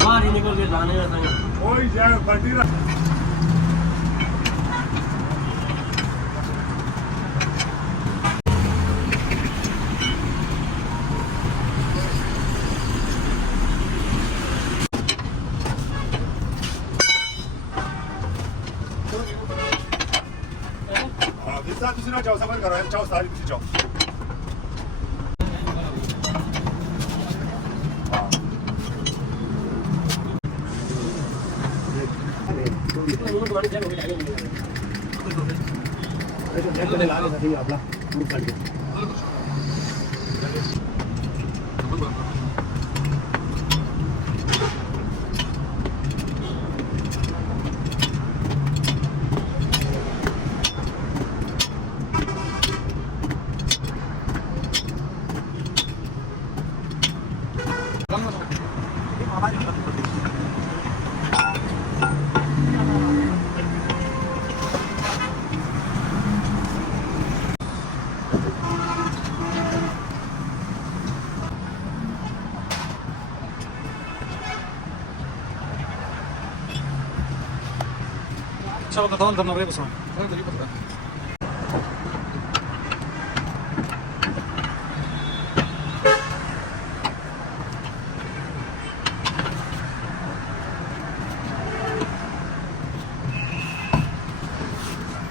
बाहर ही निकल के जाने का संग कोई जाए फटी रहा हाँ तुसी ना जाओ सफर करो जाओ सारी तुसी जाओ Ciao, da dove avevo sono? Guarda lì per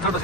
Guarda,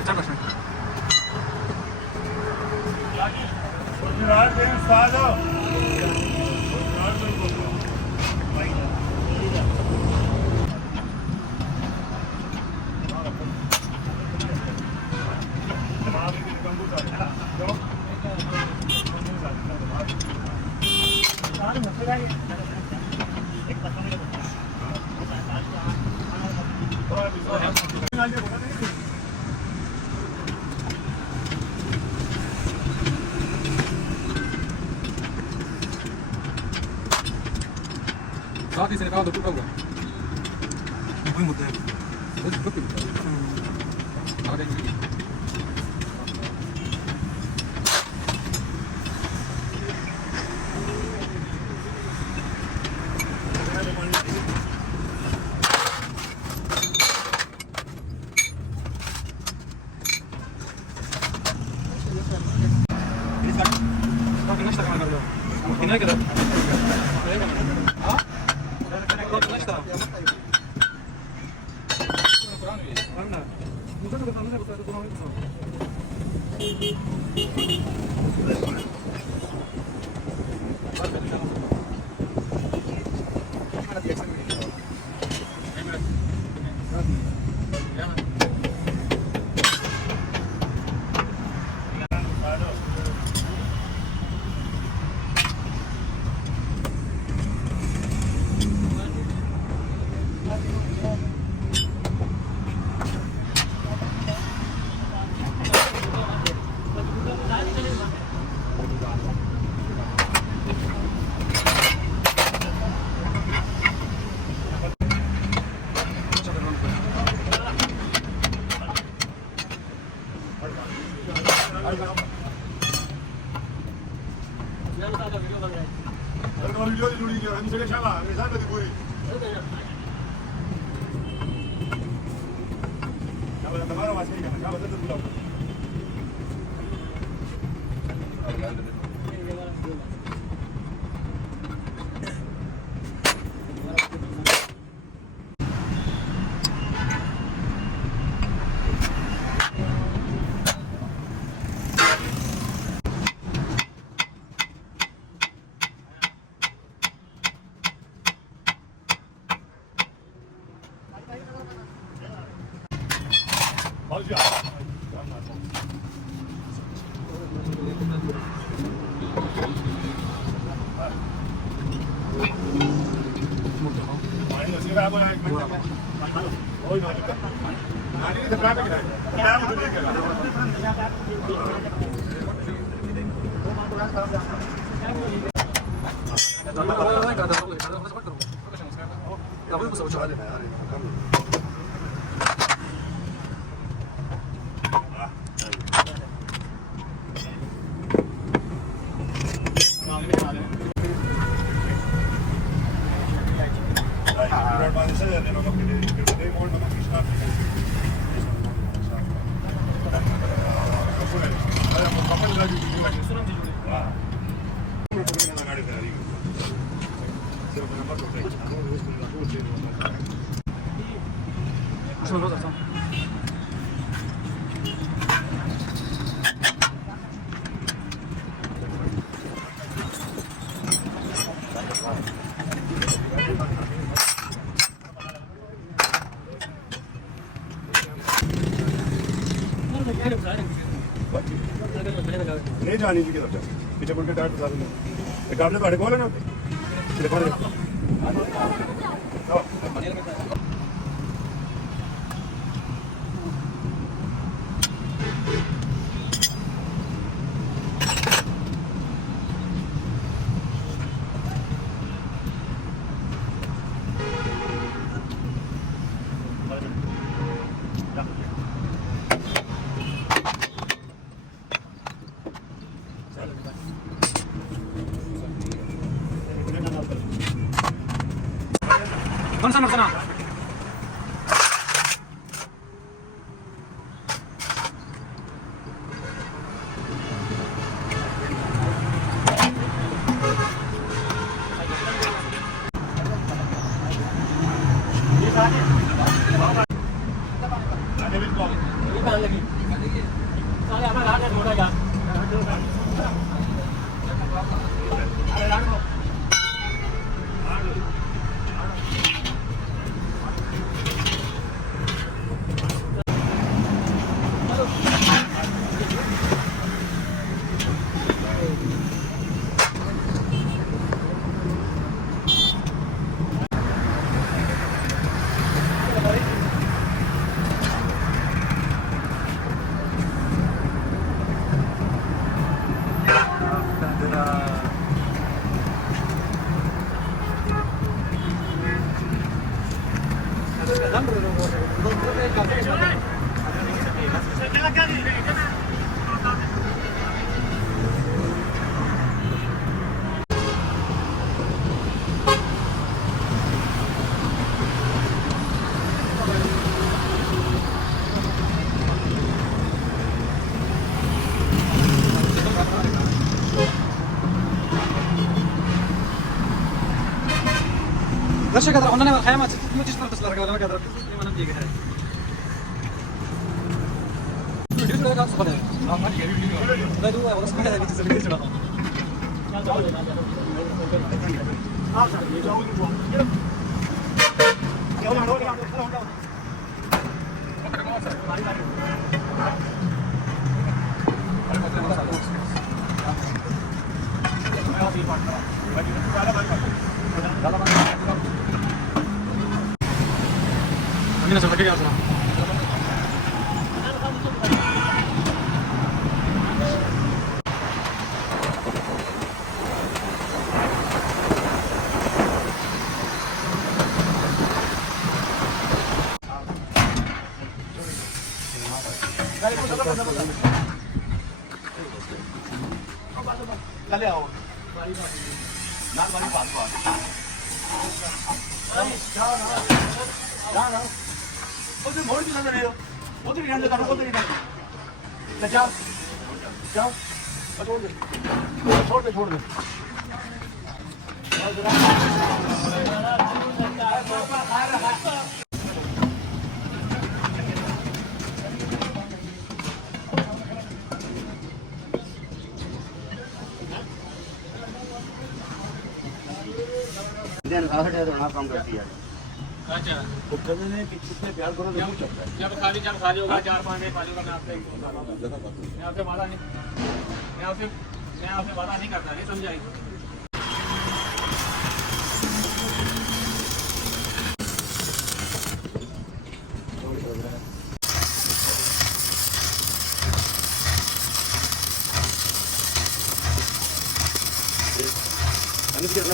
Saati se ne va dopo poco. Non puoi mutare. Vedi proprio. Guarda qui. Ini kita. Video di Luligno, non mi sa che c'è là, risata di pure. Ciao, da mano ma sei, ciao, da tutto. How's your Molto no? Ma io si va a कोई ना चुका नानी ने धक्का भी किया मैं मुझे नहीं नहीं जानी थी किधर पीछे मुड़ के टायर फंसा देंगे एक आपने गाड़ी खोला ना कौन सा मरसना درشة قدر قلنا أنا خيامات مو تشتغل بس لرجع ولا ما قدر ما نبي كده ده كان صبر ده دوا ولا اسمه هذا اللي تسوي كده Ini sudah kaya semua. Kali आओ. नाल वाली बात को. जाओ. उधर मोड़ क्यों लग रहे हो? उधर ही अंदर करो, उधर ही अंदर. ले जाओ. जाओ. छोड़ दे. दिन आहट है तो ना काम करती है। अच्छा तो कहने ने कितने प्यार करो तो चलता है जब खाली होगा 4-5 दिन पानी का आपसे मैं आपसे वादा नहीं करता नहीं समझाई Hello?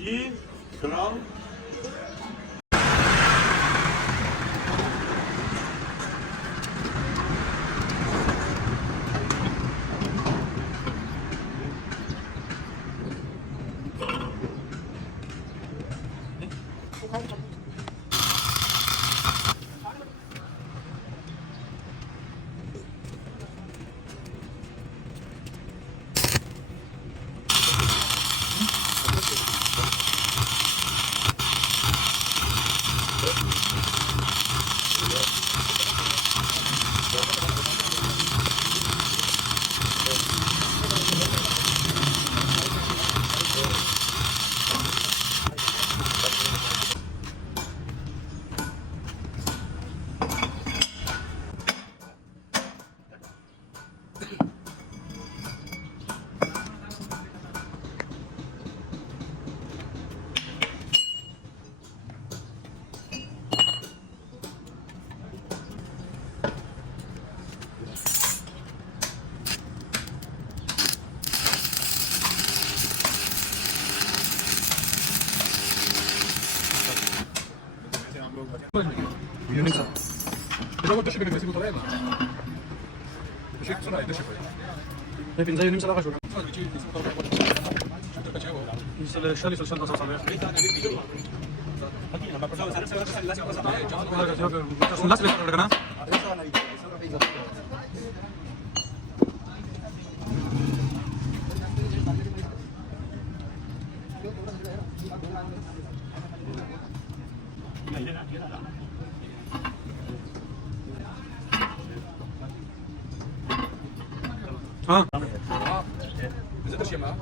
जी सुनाओ। Юница. Pero mo to siya bigay siguro talaga. Siya ko na ito siya. Ay pinza yun sa lakas. Sila siya sa Santa Sala. Las le para ganar. हाँ إذا درشي معاه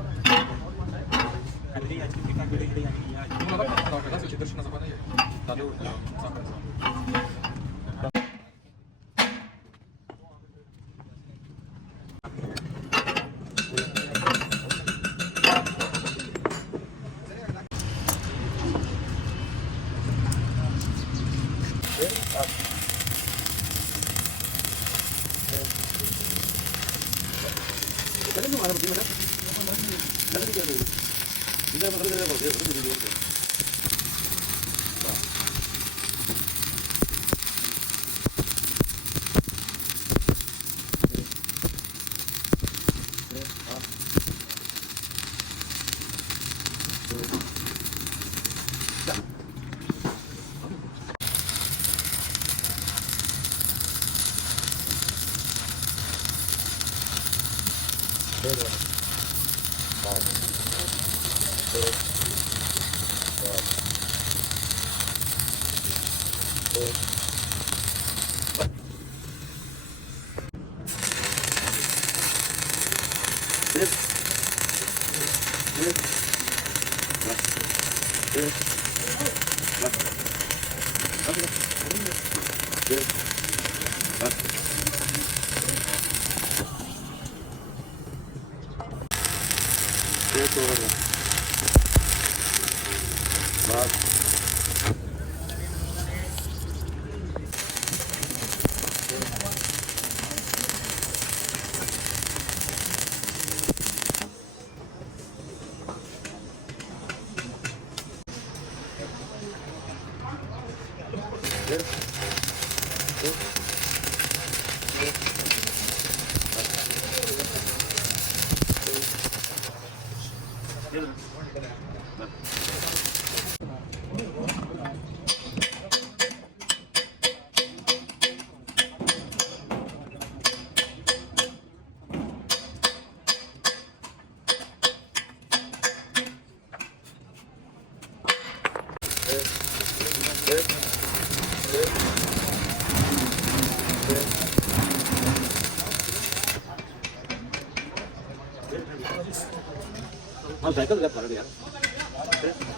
हम साइकिल जब कर यार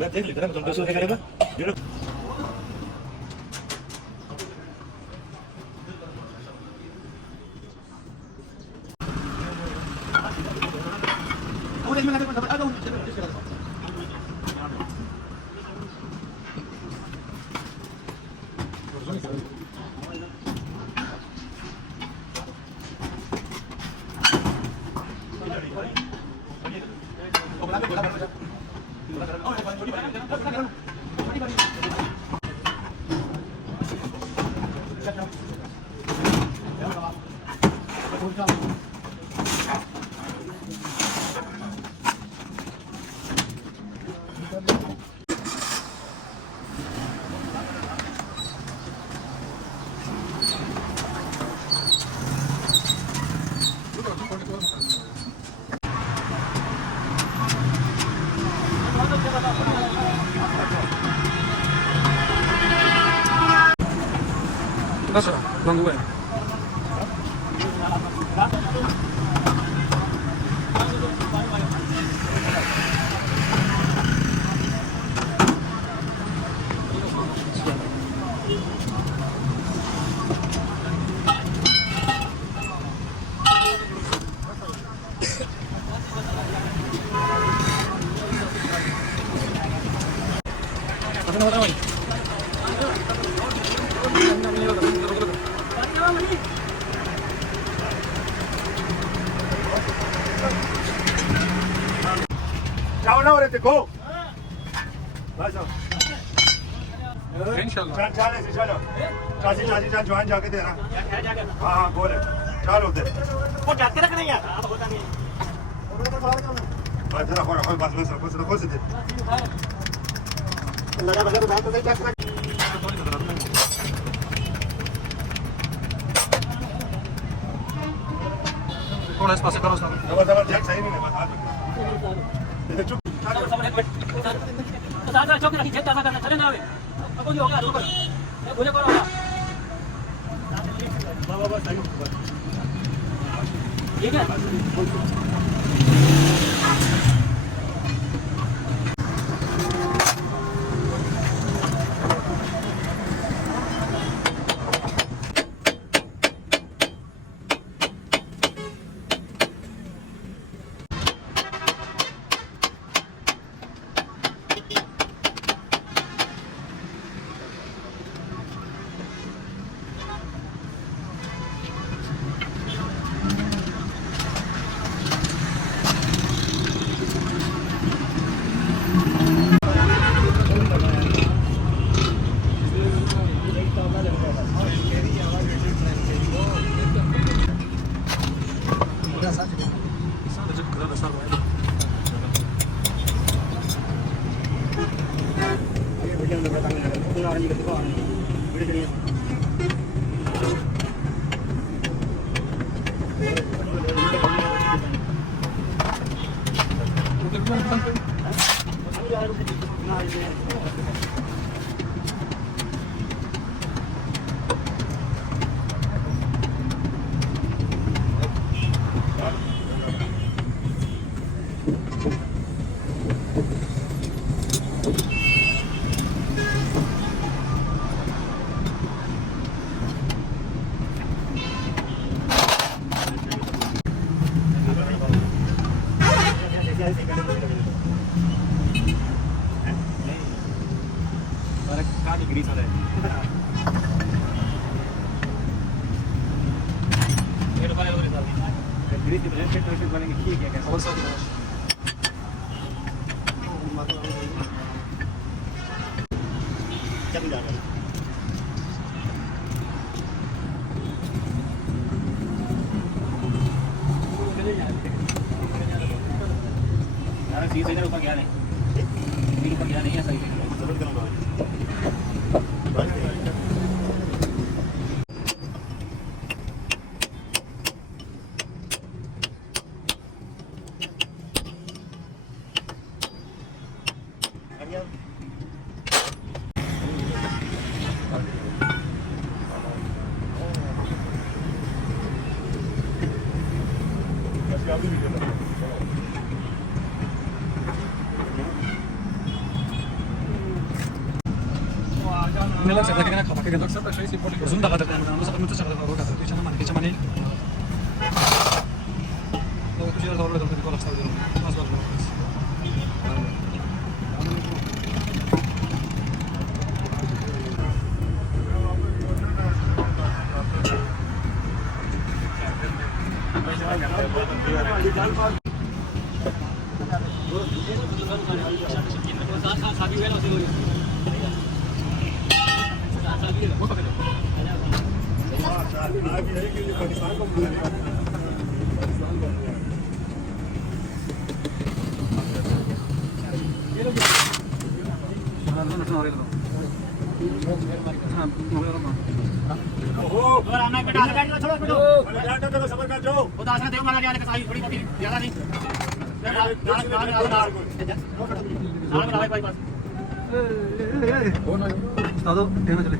मैं देख लेता ना तुम कैसे करेगा Nasıl? Lan bu जाओ ना और देखो बस İnşallah. चल ऐसे चलो चाची चाची चल ज्वाइन जाके देना हाँ हाँ बोले चल उधर वो जाते रखना यार आप होता नहीं बस जरा बस बस बस बस दे लगा लगा तो तो क्या थोड़ा इस पास से करो साहब। जबरदस्त जैक सही नहीं है बस हाथ इधर चुप दादा चौक रखी जेता करना चले ना वे अब हो गया रुको ये बोले करो बाबा बस सही ठीक है के अंदर काम लगा पूरा आने के बाद वीडियो चलिए ऊपर गया नहीं ऊपर गया नहीं है सही Nella certa che ne acaba che doksa ta şey simpoli uzun daha da bunu sabah müthiş şekilde doğru kadar geçen zaman geçen mani doğru tuşlara doğru da bir kolak stavdı az var सबर कर जाओ दादो देना चले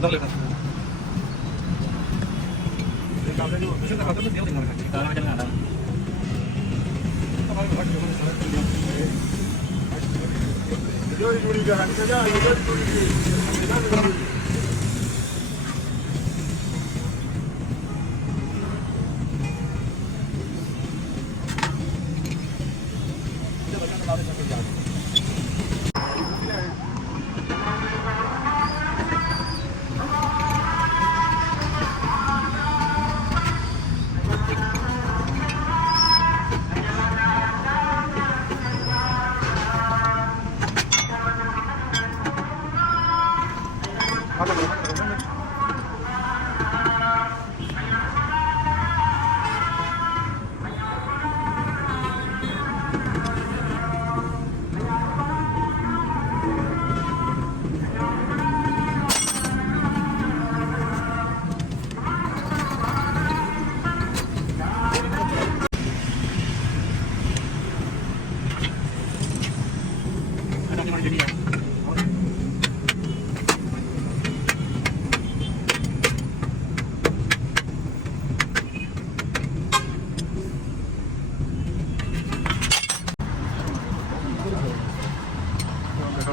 Dale, dale.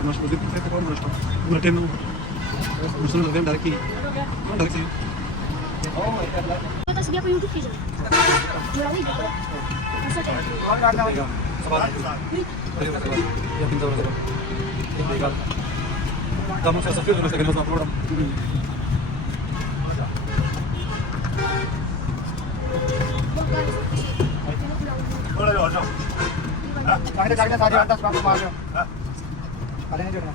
Nós podemos fazer agora, nós não temos. Nós estamos a vender aqui. pata sige ako YouTube channel. Mula video ko. Nasa channel. Я pinta ulit ako. Illegal. Tamang sa field, nasa ganun sa program. बोलो जो जो जाके जाके सारी बात दस बात मार लो अरे नहीं जोड़ना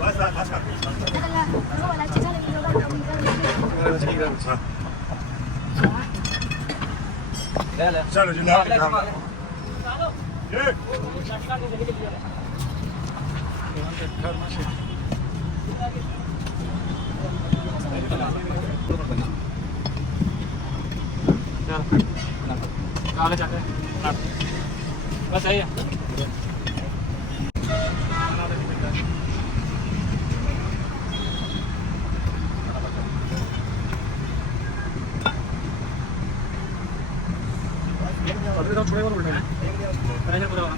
बस बस कर Nadala. Ano wala siya sa nilo lang. चलो जी लाओ ये आगे जाके बस सही है अरे तो छोड़ेगा उल्टा प्रेशर पूरा होगा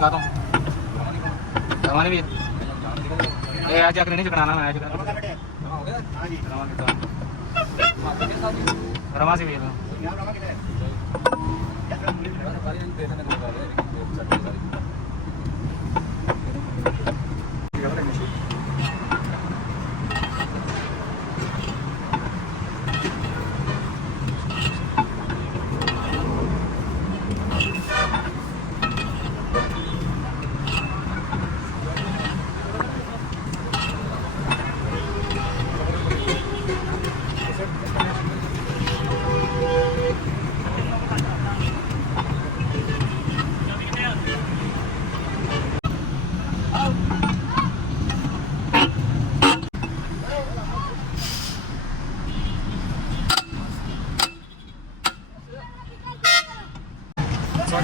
लाता हूँ हमारे भी ये आज जाकर नहीं चुकाना मैं आज रमा से भी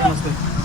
Namaste.